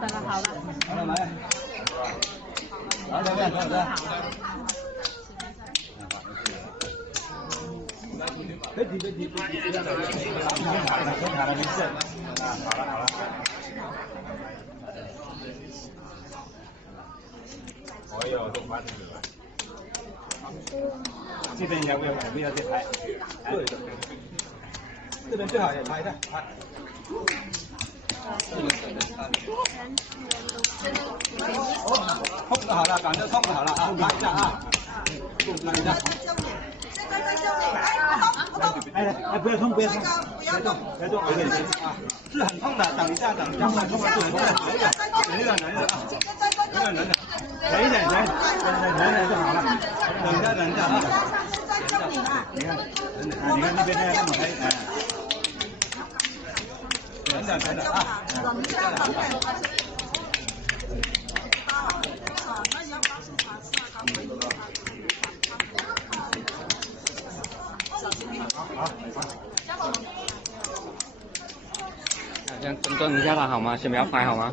得了，好了。来这边，这。别提，好了，没事。好了。哎呦，都发生了。这边要不要再拍？对。这边最好也拍一下，拍。痛就好了，感觉痛就好了啊，拍一下啊，拍一下。哎，不要痛，别动，有点啊，是很痛的，等一下，痛了，是很痛的，忍一点啊，忍一点，忍一点，就好了，等一下啊，你看那边那么黑，等等啊，好。先蹲一下吧，好吗？先不要拍好吗？